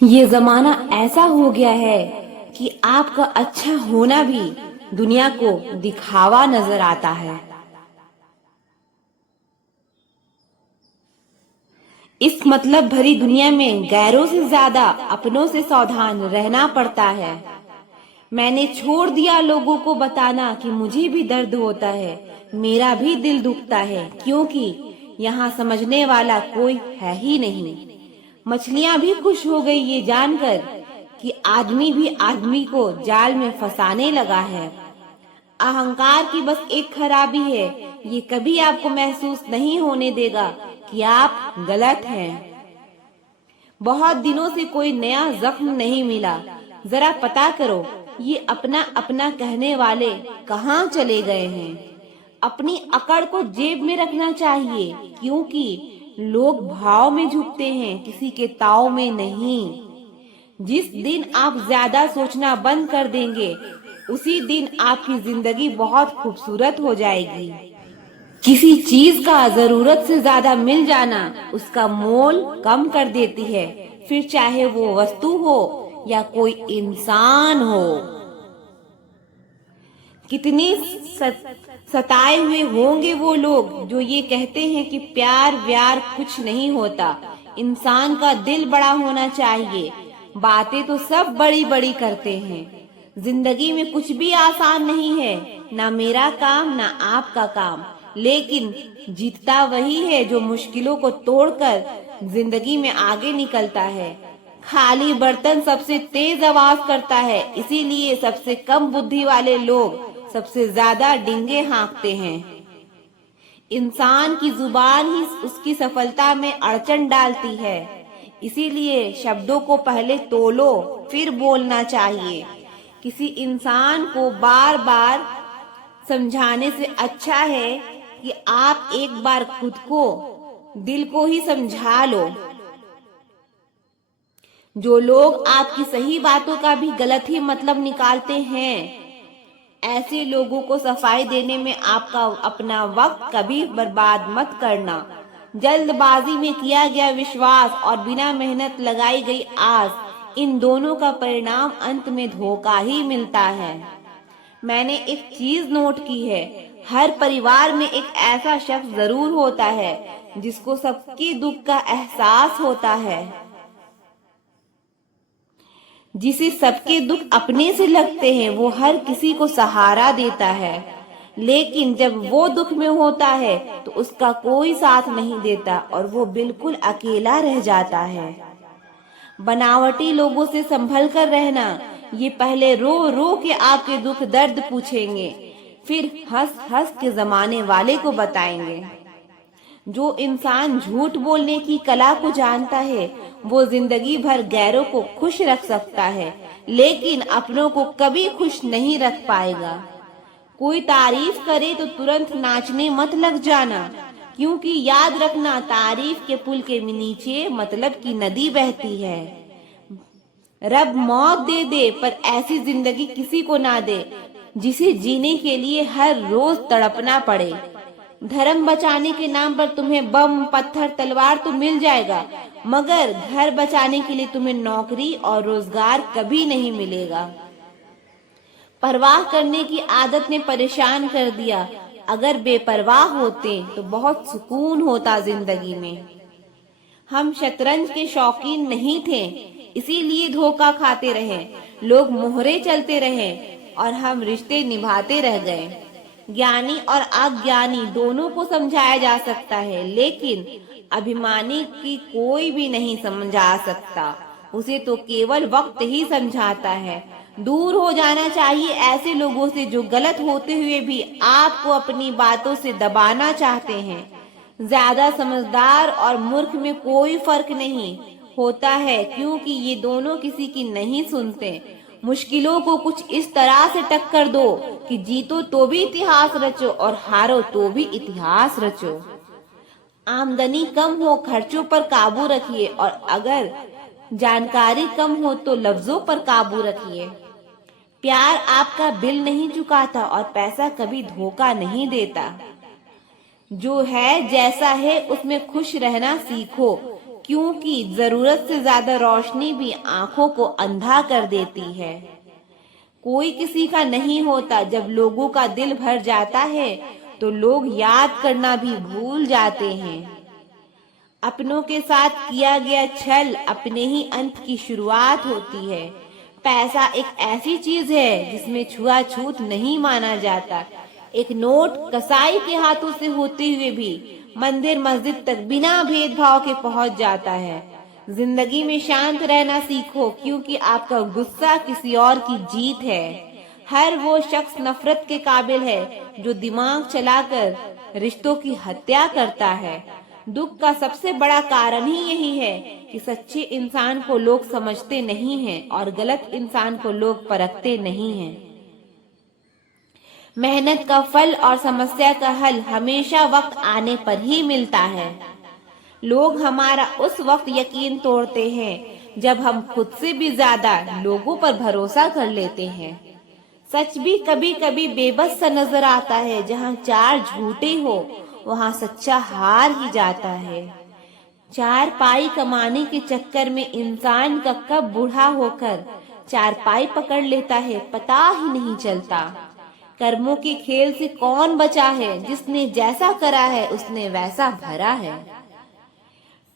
ये जमाना ऐसा हो गया है कि आपका अच्छा होना भी दुनिया को दिखावा नजर आता है। इस मतलब भरी दुनिया में गैरों से ज्यादा अपनों से सावधान रहना पड़ता है। मैंने छोड़ दिया लोगों को बताना कि मुझे भी दर्द होता है, मेरा भी दिल दुखता है, क्योंकि यहाँ समझने वाला कोई है ही नहीं। मछलियां भी खुश हो गई ये जानकर कि आदमी भी आदमी को जाल में फंसाने लगा है। अहंकार की बस एक खराबी है, ये कभी आपको महसूस नहीं होने देगा कि आप गलत हैं। बहुत दिनों से कोई नया जख्म नहीं मिला, जरा पता करो ये अपना अपना कहने वाले कहाँ चले गए हैं। अपनी अकड़ को जेब में रखना चाहिए, क्योंकि लोग भाव में झुकते हैं, किसी के ताव में नहीं। जिस दिन आप ज्यादा सोचना बंद कर देंगे, उसी दिन आपकी जिंदगी बहुत खूबसूरत हो जाएगी। किसी चीज का जरूरत से ज्यादा मिल जाना उसका मोल कम कर देती है, फिर चाहे वो वस्तु हो या कोई इंसान हो। कितने सताए हुए होंगे वो लोग जो ये कहते हैं कि प्यार व्यार कुछ नहीं होता, इंसान का दिल बड़ा होना चाहिए। बातें तो सब बड़ी बड़ी करते हैं। जिंदगी में कुछ भी आसान नहीं है, ना मेरा काम ना आपका काम, लेकिन जीतता वही है जो मुश्किलों को तोड़कर जिंदगी में आगे निकलता है। खाली बर्तन सबसे तेज आवाज करता है, इसीलिए सबसे कम बुद्धि वाले लोग सबसे ज्यादा डिंगे हाँकते हैं। इंसान की जुबान ही उसकी सफलता में अड़चन डालती है, इसीलिए शब्दों को पहले तोलो फिर बोलना चाहिए। किसी इंसान को बार बार समझाने से अच्छा है कि आप एक बार खुद को दिल को ही समझा लो। जो लोग आपकी सही बातों का भी गलत ही मतलब निकालते हैं, ऐसे लोगों को सफाई देने में आपका अपना वक्त कभी बर्बाद मत करना। जल्दबाजी में किया गया विश्वास और बिना मेहनत लगाई गई आस, इन दोनों का परिणाम अंत में धोखा ही मिलता है। मैंने एक चीज नोट की है, हर परिवार में एक ऐसा शख्स जरूर होता है जिसको सबके दुख का एहसास होता है, जिसे सबके दुख अपने से लगते हैं। वो हर किसी को सहारा देता है, लेकिन जब वो दुख में होता है तो उसका कोई साथ नहीं देता और वो बिल्कुल अकेला रह जाता है। बनावटी लोगों से संभल कर रहना, ये पहले रो रो के आपके दुख दर्द पूछेंगे, फिर हंस हंस के जमाने वाले को बताएंगे। जो इंसान झूठ बोलने की कला को जानता है, वो जिंदगी भर गैरों को खुश रख सकता है, लेकिन अपनों को कभी खुश नहीं रख पाएगा। कोई तारीफ करे तो तुरंत नाचने मत लग जाना, क्योंकि याद रखना तारीफ के पुल के नीचे मतलब की नदी बहती है। रब मौत दे दे पर ऐसी जिंदगी किसी को ना दे जिसे जीने के लिए हर रोज तड़पना पड़े। धर्म बचाने के नाम पर तुम्हें बम पत्थर तलवार तो मिल जाएगा, मगर घर बचाने के लिए तुम्हें नौकरी और रोजगार कभी नहीं मिलेगा। परवाह करने की आदत ने परेशान कर दिया, अगर बेपरवाह होते तो बहुत सुकून होता जिंदगी में। हम शतरंज के शौकीन नहीं थे, इसीलिए धोखा खाते रहे, लोग मोहरे चलते रहे और हम रिश्ते निभाते रह गए। ज्ञानी और अज्ञानी दोनों को समझाया जा सकता है, लेकिन अभिमानी की कोई भी नहीं समझा सकता, उसे तो केवल वक्त ही समझाता है। दूर हो जाना चाहिए ऐसे लोगों से जो गलत होते हुए भी आपको अपनी बातों से दबाना चाहते हैं। ज्यादा समझदार और मूर्ख में कोई फर्क नहीं होता है, क्योंकि ये दोनों किसी की नहीं सुनते। मुश्किलों को कुछ इस तरह से टक्कर दो कि जीतो तो भी इतिहास रचो और हारो तो भी इतिहास रचो। आमदनी कम हो खर्चों पर काबू रखिए, और अगर जानकारी कम हो तो लफ्जों पर काबू रखिए। प्यार आपका बिल नहीं चुकाता और पैसा कभी धोखा नहीं देता। जो है जैसा है उसमें खुश रहना सीखो, क्योंकि जरूरत से ज्यादा रोशनी भी आंखों को अंधा कर देती है। कोई किसी का नहीं होता। जब लोगों का दिल भर जाता है तो लोग याद करना भी भूल जाते हैं। अपनों के साथ किया गया छल अपने ही अंत की शुरुआत होती है। पैसा एक ऐसी चीज है जिसमें छुआछूत नहीं माना जाता। एक नोट कसाई के हाथों से होते हुए भी मंदिर मस्जिद तक बिना भेदभाव के पहुंच जाता है। जिंदगी में शांत रहना सीखो, क्योंकि आपका गुस्सा किसी और की जीत है। हर वो शख्स नफरत के काबिल है जो दिमाग चलाकर रिश्तों की हत्या करता है। दुख का सबसे बड़ा कारण ही यही है कि सच्चे इंसान को लोग समझते नहीं हैं और गलत इंसान को लोग परखते नहीं हैं। मेहनत का फल और समस्या का हल हमेशा वक्त आने पर ही मिलता है। लोग हमारा उस वक्त यकीन तोड़ते हैं जब हम खुद से भी ज्यादा लोगों पर भरोसा कर लेते हैं। सच भी कभी कभी बेबस सा नजर आता है। जहाँ चार झूठे हो वहाँ सच्चा हार ही जाता है। चार पाई कमाने के चक्कर में इंसान का कब बूढ़ा होकर चार पाई पकड़ लेता है पता ही नहीं चलता। कर्मों के खेल से कौन बचा है? जिसने जैसा करा है उसने वैसा भरा है।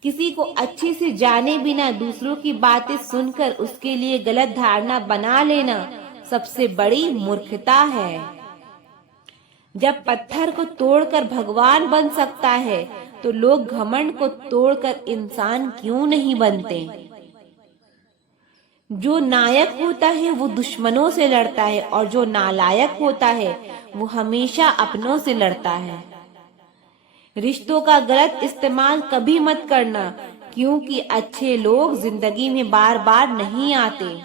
किसी को अच्छे से जाने बिना दूसरों की बातें सुनकर उसके लिए गलत धारणा बना लेना सबसे बड़ी मूर्खता है। जब पत्थर को तोड़कर भगवान बन सकता है तो लोग घमंड को तोड़कर इंसान क्यों नहीं बनते? जो नायक होता है वो दुश्मनों से लड़ता है और जो नालायक होता है वो हमेशा अपनों से लड़ता है। रिश्तों का गलत इस्तेमाल कभी मत करना, क्योंकि अच्छे लोग जिंदगी में बार बार नहीं आते।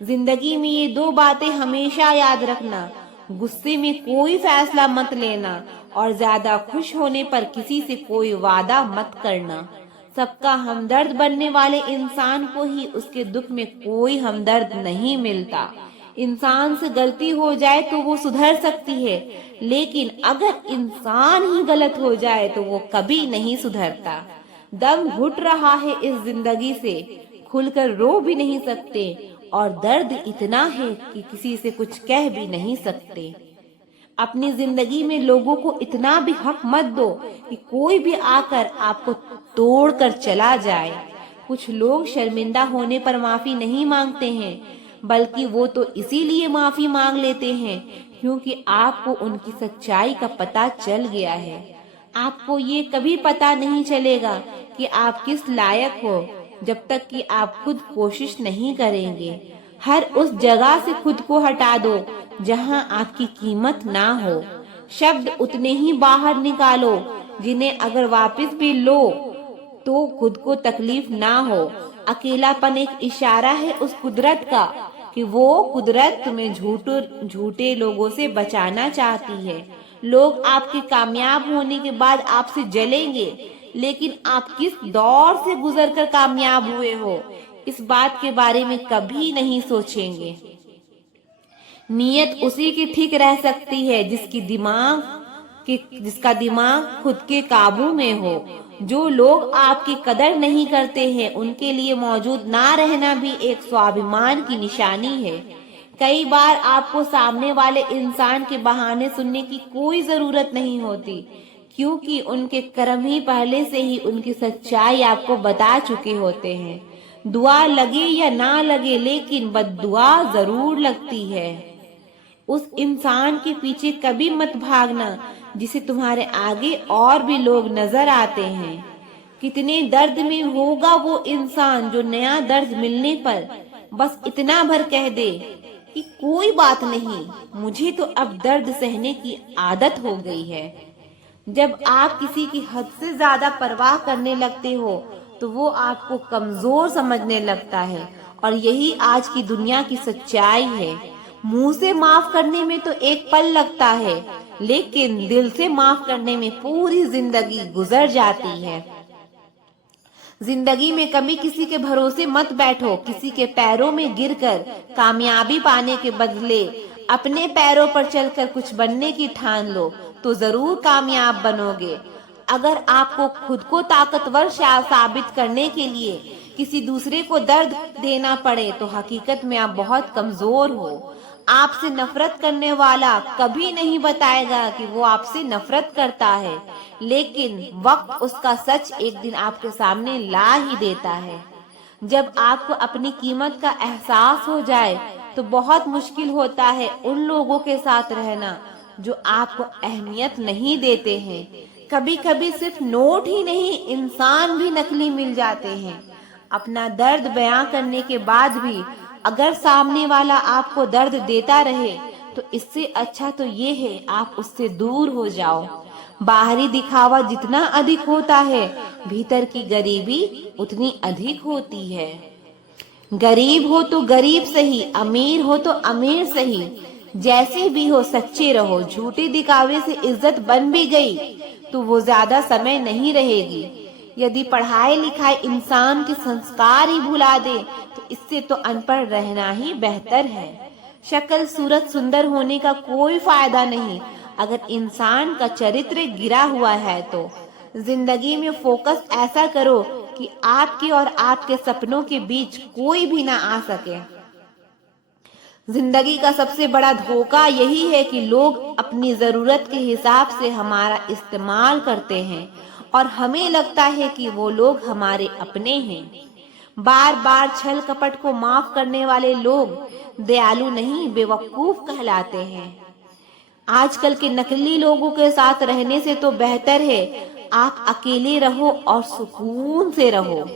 जिंदगी में ये दो बातें हमेशा याद रखना, गुस्से में कोई फैसला मत लेना और ज्यादा खुश होने पर किसी से कोई वादा मत करना। सबका हमदर्द बनने वाले इंसान को ही उसके दुख में कोई हमदर्द नहीं मिलता। इंसान से गलती हो जाए तो वो सुधर सकती है, लेकिन अगर इंसान ही गलत हो जाए तो वो कभी नहीं सुधरता। दम घुट रहा है इस जिंदगी से, खुलकर रो भी नहीं सकते और दर्द इतना है कि किसी से कुछ कह भी नहीं सकते। अपनी जिंदगी में लोगों को इतना भी हक मत दो कि कोई भी आकर आपको तोड़ कर चला जाए। कुछ लोग शर्मिंदा होने पर माफी नहीं मांगते हैं, बल्कि वो तो इसीलिए माफी मांग लेते हैं क्योंकि आपको उनकी सच्चाई का पता चल गया है। आपको ये कभी पता नहीं चलेगा कि आप किस लायक हो जब तक कि आप खुद कोशिश नहीं करेंगे। हर उस जगह से खुद को हटा दो जहां आपकी कीमत ना हो। शब्द उतने ही बाहर निकालो जिन्हें अगर वापस भी लो तो खुद को तकलीफ ना हो। अकेलापन एक इशारा है उस कुदरत का कि वो कुदरत तुम्हें झूठे लोगों से बचाना चाहती है। लोग आपके कामयाब होने के बाद आपसे जलेंगे, लेकिन आप किस दौर से गुजरकर कामयाब हुए हो इस बात के बारे में कभी नहीं सोचेंगे। नीयत उसी की ठीक रह सकती है जिसका दिमाग खुद के काबू में हो। जो लोग आपकी कदर नहीं करते हैं उनके लिए मौजूद ना रहना भी एक स्वाभिमान की निशानी है। कई बार आपको सामने वाले इंसान के बहाने सुनने की कोई जरूरत नहीं होती, क्योंकि उनके कर्म ही पहले से ही उनकी सच्चाई आपको बता चुके होते हैं। दुआ लगे या ना लगे, लेकिन बद्दुआ जरूर लगती है। उस इंसान के पीछे कभी मत भागना जिसे तुम्हारे आगे और भी लोग नजर आते हैं। कितने दर्द में होगा वो इंसान जो नया दर्द मिलने पर बस इतना भर कह दे कि कोई बात नहीं, मुझे तो अब दर्द सहने की आदत हो गई है। जब आप किसी की हद से ज्यादा परवाह करने लगते हो तो वो आपको कमजोर समझने लगता है, और यही आज की दुनिया की सच्चाई है। मुंह से माफ करने में तो एक पल लगता है, लेकिन दिल से माफ करने में पूरी जिंदगी गुजर जाती है। जिंदगी में कभी किसी के भरोसे मत बैठो। किसी के पैरों में गिरकर कामयाबी पाने के बदले अपने पैरों पर चलकर कुछ बनने की ठान लो तो जरूर कामयाब बनोगे। अगर आपको खुद को ताकतवर साबित करने के लिए किसी दूसरे को दर्द देना पड़े तो हकीकत में आप बहुत कमजोर हो। आपसे नफरत करने वाला कभी नहीं बताएगा कि वो आपसे नफरत करता है, लेकिन वक्त उसका सच एक दिन आपके सामने ला ही देता है। जब आपको अपनी कीमत का एहसास हो जाए तो बहुत मुश्किल होता है उन लोगों के साथ रहना जो आपको अहमियत नहीं देते हैं। कभी कभी सिर्फ नोट ही नहीं, इंसान भी नकली मिल जाते हैं। अपना दर्द बयां करने के बाद भी अगर सामने वाला आपको दर्द देता रहे तो इससे अच्छा तो ये है आप उससे दूर हो जाओ। बाहरी दिखावा जितना अधिक होता है, भीतर की गरीबी उतनी अधिक होती है। गरीब हो तो गरीब सही, अमीर हो तो अमीर सही, जैसे भी हो सच्चे रहो। झूठे दिखावे से इज्जत बन भी गई तो वो ज्यादा समय नहीं रहेगी। यदि पढ़ाई लिखाई इंसान के संस्कार ही भुला दे तो इससे तो अनपढ़ रहना ही बेहतर है। शक्ल सूरत सुंदर होने का कोई फायदा नहीं अगर इंसान का चरित्र गिरा हुआ है। तो जिंदगी में फोकस ऐसा करो कि आपके और आपके सपनों के बीच कोई भी ना आ सके। जिंदगी का सबसे बड़ा धोखा यही है कि लोग अपनी जरूरत के हिसाब से हमारा इस्तेमाल करते हैं और हमें लगता है कि वो लोग हमारे अपने हैं। बार बार छल कपट को माफ करने वाले लोग दयालु नहीं, बेवकूफ कहलाते हैं। आजकल के नकली लोगों के साथ रहने से तो बेहतर है आप अकेले रहो और सुकून से रहो।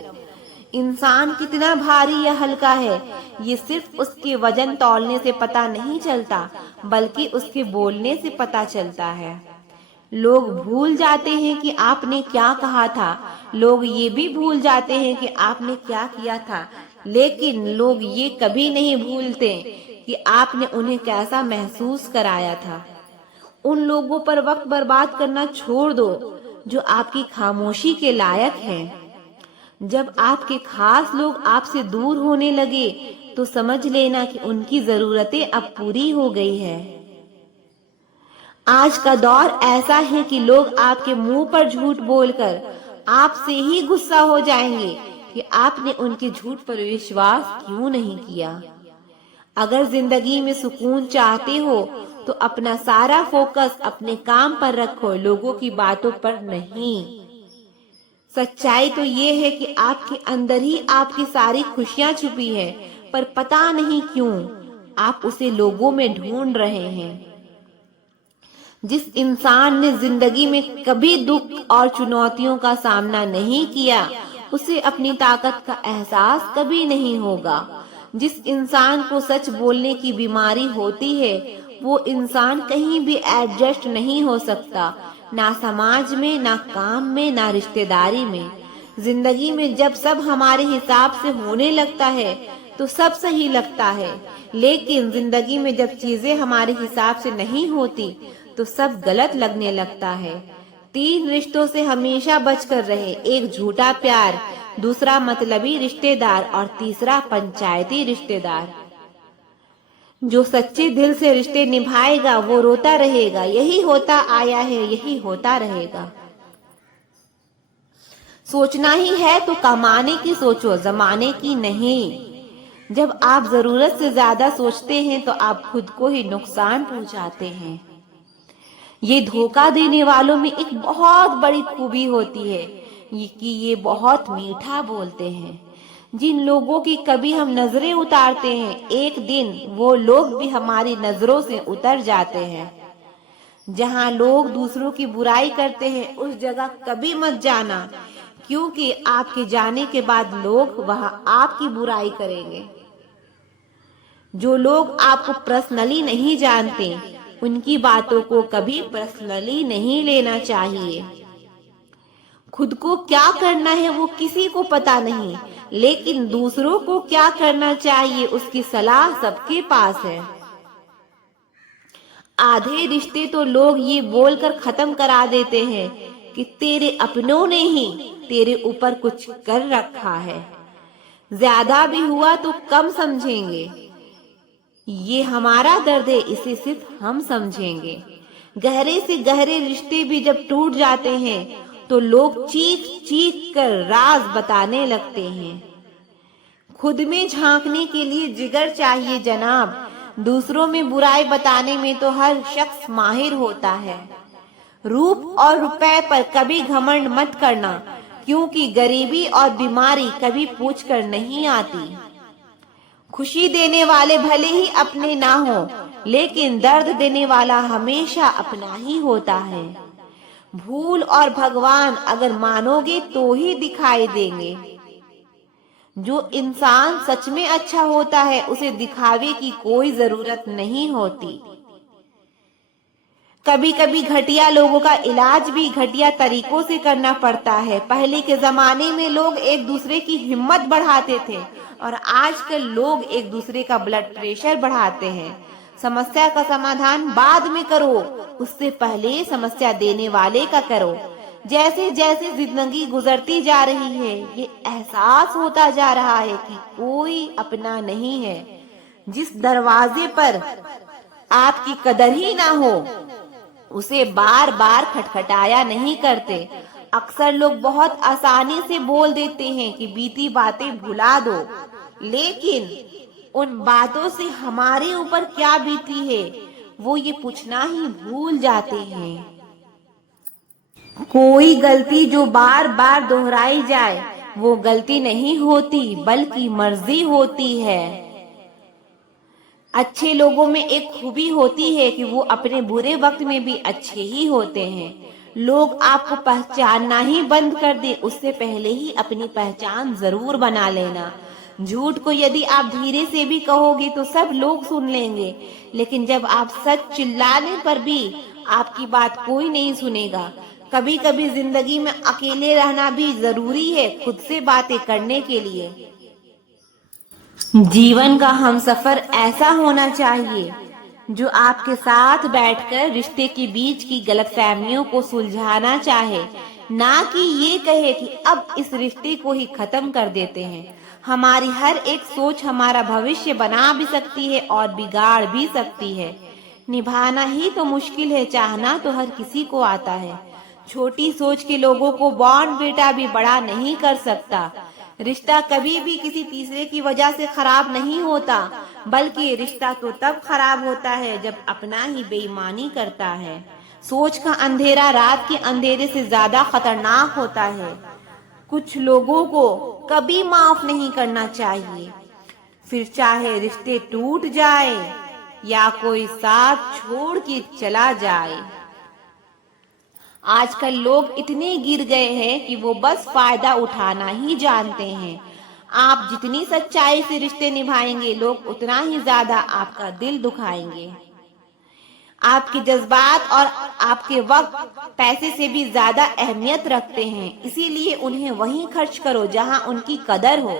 इंसान कितना भारी या हल्का है ये सिर्फ उसके वजन तौलने से पता नहीं चलता, बल्कि उसके बोलने से पता चलता है। लोग भूल जाते हैं कि आपने क्या कहा था, लोग ये भी भूल जाते हैं कि आपने क्या किया था, लेकिन लोग ये कभी नहीं भूलते कि आपने उन्हें कैसा महसूस कराया था। उन लोगों पर वक्त बर्बाद करना छोड़ दो जो आपकी खामोशी के लायक हैं। जब आपके खास लोग आपसे दूर होने लगे तो समझ लेना कि उनकी जरूरतें अब पूरी हो गई है। आज का दौर ऐसा है कि लोग आपके मुंह पर झूठ बोलकर आपसे ही गुस्सा हो जाएंगे कि आपने उनके झूठ पर विश्वास क्यों नहीं किया। अगर जिंदगी में सुकून चाहते हो तो अपना सारा फोकस अपने काम पर रखो, लोगों की बातों पर नहीं। सच्चाई तो ये है कि आपके अंदर ही आपकी सारी खुशियां छुपी है, पर पता नहीं क्यों आप उसे लोगों में ढूंढ रहे हैं। जिस इंसान ने जिंदगी में कभी दुख और चुनौतियों का सामना नहीं किया उसे अपनी ताकत का एहसास कभी नहीं होगा। जिस इंसान को सच बोलने की बीमारी होती है वो इंसान कहीं भी एडजस्ट नहीं हो सकता, ना समाज में, ना काम में, ना रिश्तेदारी में। जिंदगी में जब सब हमारे हिसाब से होने लगता है तो सब सही लगता है, लेकिन जिंदगी में जब चीजें हमारे हिसाब से नहीं होती तो सब गलत लगने लगता है। 3 रिश्तों से हमेशा बचकर रहे, एक झूठा प्यार, दूसरा मतलबी रिश्तेदार और तीसरा पंचायती रिश्तेदार। जो सच्चे दिल से रिश्ते निभाएगा वो रोता रहेगा। यही होता आया है, यही होता रहेगा। सोचना ही है तो कमाने की सोचो, जमाने की नहीं। जब आप जरूरत से ज्यादा सोचते हैं तो आप खुद को ही नुकसान पहुंचाते हैं। ये धोखा देने वालों में एक बहुत बड़ी खूबी होती है कि ये बहुत मीठा बोलते हैं। जिन लोगों की कभी हम नजरें उतारते हैं एक दिन वो लोग भी हमारी नजरों से उतर जाते हैं। जहाँ लोग दूसरों की बुराई करते हैं उस जगह कभी मत जाना, क्योंकि आपके जाने के बाद लोग वहाँ आपकी बुराई करेंगे। जो लोग आपको पर्सनली नहीं जानते उनकी बातों को कभी पर्सनली नहीं लेना चाहिए। खुद को क्या करना है वो किसी को पता नहीं, लेकिन दूसरों को क्या करना चाहिए उसकी सलाह सबके पास है। आधे रिश्ते तो लोग ये बोलकर खत्म करा देते हैं कि तेरे अपनों ने ही तेरे ऊपर कुछ कर रखा है। ज्यादा भी हुआ तो कम समझेंगे, ये हमारा दर्द है, इसे सिर्फ हम समझेंगे। गहरे से गहरे रिश्ते भी जब टूट जाते हैं तो लोग चीख चीख कर राज बताने लगते हैं। खुद में झांकने के लिए जिगर चाहिए जनाब, दूसरों में बुराई बताने में तो हर शख्स माहिर होता है। रूप और रुपए पर कभी घमंड मत करना, क्योंकि गरीबी और बीमारी कभी पूछ कर नहीं आती। खुशी देने वाले भले ही अपने ना हो, लेकिन दर्द देने वाला हमेशा अपना ही होता है। भूल और भगवान अगर मानोगे तो ही दिखाई देंगे। जो इंसान सच में अच्छा होता है उसे दिखावे की कोई जरूरत नहीं होती। कभी कभी घटिया लोगों का इलाज भी घटिया तरीकों से करना पड़ता है। पहले के जमाने में लोग एक दूसरे की हिम्मत बढ़ाते थे और आजकल लोग एक दूसरे का ब्लड प्रेशर बढ़ाते हैं। समस्या का समाधान बाद में करो, उससे पहले समस्या देने वाले का करो। जैसे जैसे जिंदगी गुजरती जा रही है, ये एहसास होता जा रहा है कि कोई अपना नहीं है। जिस दरवाजे पर आपकी कदर ही ना हो, उसे बार बार खटखटाया नहीं करते। अक्सर लोग बहुत आसानी से बोल देते हैं कि बीती बातें भुला दो, लेकिन उन बातों से हमारे ऊपर क्या बीती है वो ये पूछना ही भूल जाते हैं। कोई गलती जो बार बार दोहराई जाए वो गलती नहीं होती, बल्कि मर्जी होती है। अच्छे लोगों में एक खूबी होती है कि वो अपने बुरे वक्त में भी अच्छे ही होते हैं। लोग आपको पहचानना ही बंद कर दे, उससे पहले ही अपनी पहचान जरूर बना लेना। झूठ को यदि आप धीरे से भी कहोगे तो सब लोग सुन लेंगे, लेकिन जब आप सच चिल्लाने पर भी आपकी बात कोई नहीं सुनेगा। कभी कभी जिंदगी में अकेले रहना भी जरूरी है, खुद से बातें करने के लिए। जीवन का हमसफर ऐसा होना चाहिए जो आपके साथ बैठकर रिश्ते के बीच की गलतफहमियों को सुलझाना चाहे, ना कि ये कहे कि अब इस रिश्ते को ही खत्म कर देते हैं। हमारी हर एक सोच हमारा भविष्य बना भी सकती है और बिगाड़ भी सकती है। निभाना ही तो मुश्किल है, चाहना तो हर किसी को आता है। छोटी सोच के लोगों को बॉन्ड बेटा भी बड़ा नहीं कर सकता। रिश्ता कभी भी किसी तीसरे की वजह से खराब नहीं होता, बल्कि रिश्ता तो तब खराब होता है जब अपना ही बेईमानी करता है। सोच का अंधेरा रात के अंधेरे से ज्यादा खतरनाक होता है। कुछ लोगों को कभी माफ नहीं करना चाहिए, फिर चाहे रिश्ते टूट जाए या कोई साथ छोड़ के चला जाए। आजकल लोग इतने गिर गए हैं कि वो बस फायदा उठाना ही जानते हैं। आप जितनी सच्चाई से रिश्ते निभाएंगे, लोग उतना ही ज्यादा आपका दिल दुखाएंगे। आपके जज्बात और आपके वक्त पैसे से भी ज्यादा अहमियत रखते हैं, इसीलिए उन्हें वहीं खर्च करो जहां उनकी कदर हो।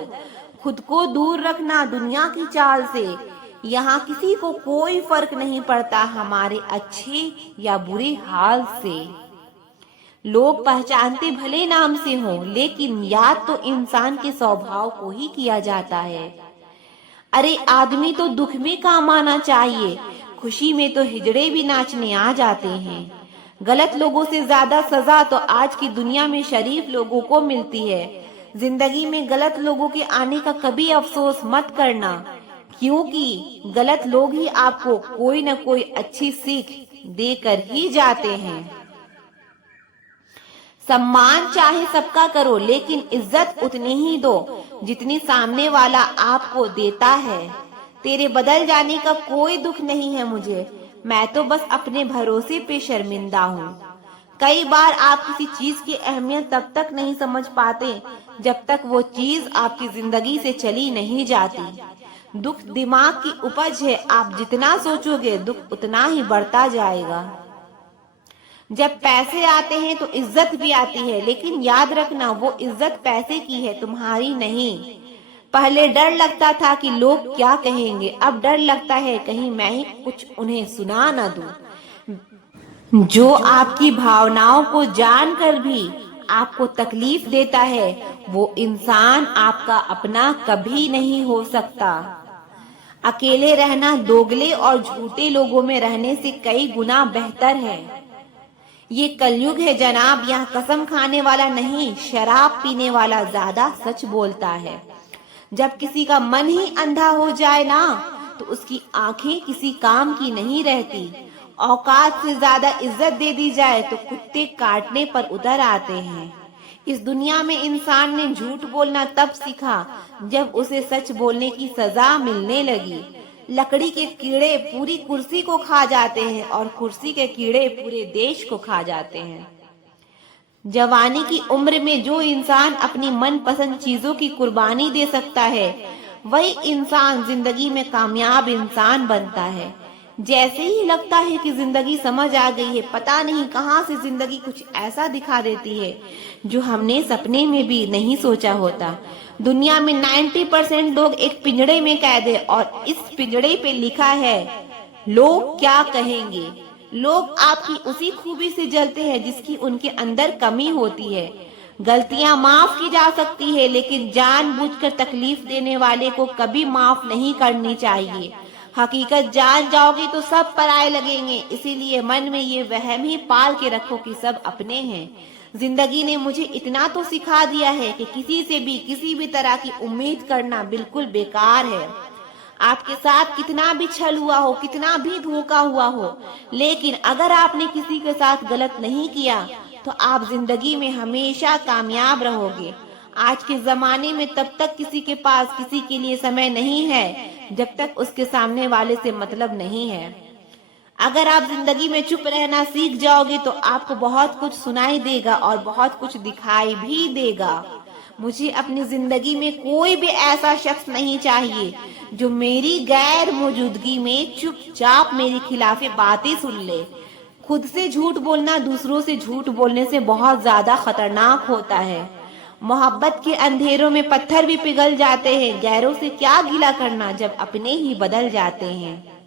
खुद को दूर रखना दुनिया की चाल से। यहाँ किसी को कोई फर्क नहीं पड़ता हमारे अच्छे या बुरे हाल से। लोग पहचानते भले नाम से हों, लेकिन याद तो इंसान के स्वभाव को ही किया जाता है। अरे आदमी तो दुख में काम आना चाहिए, खुशी में तो हिजड़े भी नाचने आ जाते हैं। गलत लोगों से ज्यादा सजा तो आज की दुनिया में शरीफ लोगों को मिलती है। जिंदगी में गलत लोगों के आने का कभी अफसोस मत करना, क्योंकि गलत लोग ही आपको कोई न कोई अच्छी सीख देकर ही जाते हैं। सम्मान चाहे सबका करो, लेकिन इज्जत उतनी ही दो जितनी सामने वाला आपको देता है। तेरे बदल जाने का कोई दुख नहीं है मुझे, मैं तो बस अपने भरोसे पे शर्मिंदा हूँ। कई बार आप किसी चीज की अहमियत तब तक नहीं समझ पाते जब तक वो चीज आपकी जिंदगी से चली नहीं जाती। दुख दिमाग की उपज है, आप जितना सोचोगे दुख उतना ही बढ़ता जाएगा। जब पैसे आते हैं तो इज्जत भी आती है, लेकिन याद रखना वो इज्जत पैसे की है, तुम्हारी नहीं। पहले डर लगता था कि लोग क्या कहेंगे, अब डर लगता है कहीं मैं ही कुछ उन्हें सुना न दूं। जो आपकी भावनाओं को जानकर भी आपको तकलीफ देता है, वो इंसान आपका अपना कभी नहीं हो सकता। अकेले रहना दोगले और झूठे लोगों में रहने से कई गुना बेहतर है। ये कलयुग है जनाब, यहाँ कसम खाने वाला नहीं, शराब पीने वाला ज्यादा सच बोलता है। जब किसी का मन ही अंधा हो जाए ना, तो उसकी आंखें किसी काम की नहीं रहती। औकात से ज्यादा इज्जत दे दी जाए तो कुत्ते काटने पर उतर आते हैं। इस दुनिया में इंसान ने झूठ बोलना तब सीखा जब उसे सच बोलने की सजा मिलने लगी। लकड़ी के कीड़े पूरी कुर्सी को खा जाते हैं और कुर्सी के कीड़े पूरे देश को खा जाते हैं। जवानी की उम्र में जो इंसान अपनी मनपसंद चीजों की कुर्बानी दे सकता है, वही इंसान जिंदगी में कामयाब इंसान बनता है। जैसे ही लगता है कि जिंदगी समझ आ गई है, पता नहीं कहां से जिंदगी कुछ ऐसा दिखा देती है जो हमने सपने में भी नहीं सोचा होता। दुनिया में 90% लोग एक पिंजड़े में कैद है और इस पिंजड़े पे लिखा है लोग क्या कहेंगे। लोग आपकी उसी खूबी से जलते हैं जिसकी उनके अंदर कमी होती है। गलतियां माफ की जा सकती है, लेकिन जानबूझकर तकलीफ देने वाले को कभी माफ नहीं करनी चाहिए। हकीकत जान जाओगे तो सब पराये लगेंगे, इसीलिए मन में ये वहम ही पाल के रखो कि सब अपने हैं। जिंदगी ने मुझे इतना तो सिखा दिया है कि किसी से भी किसी भी तरह की उम्मीद करना बिल्कुल बेकार है। आपके साथ कितना भी छल हुआ हो, कितना भी धोखा हुआ हो, लेकिन अगर आपने किसी के साथ गलत नहीं किया तो आप जिंदगी में हमेशा कामयाब रहोगे। आज के जमाने में तब तक किसी के पास किसी के लिए समय नहीं है जब तक उसके सामने वाले से मतलब नहीं है। अगर आप जिंदगी में चुप रहना सीख जाओगे तो आपको बहुत कुछ सुनाई देगा और बहुत कुछ दिखाई भी देगा। मुझे अपनी जिंदगी में कोई भी ऐसा शख्स नहीं चाहिए जो मेरी गैर मौजूदगी में चुपचाप मेरी खिलाफ बातें सुन ले। खुद से झूठ बोलना दूसरों से झूठ बोलने से बहुत ज्यादा खतरनाक होता है। मोहब्बत के अंधेरों में पत्थर भी पिघल जाते हैं, गैरों से क्या गिला करना जब अपने ही बदल जाते हैं।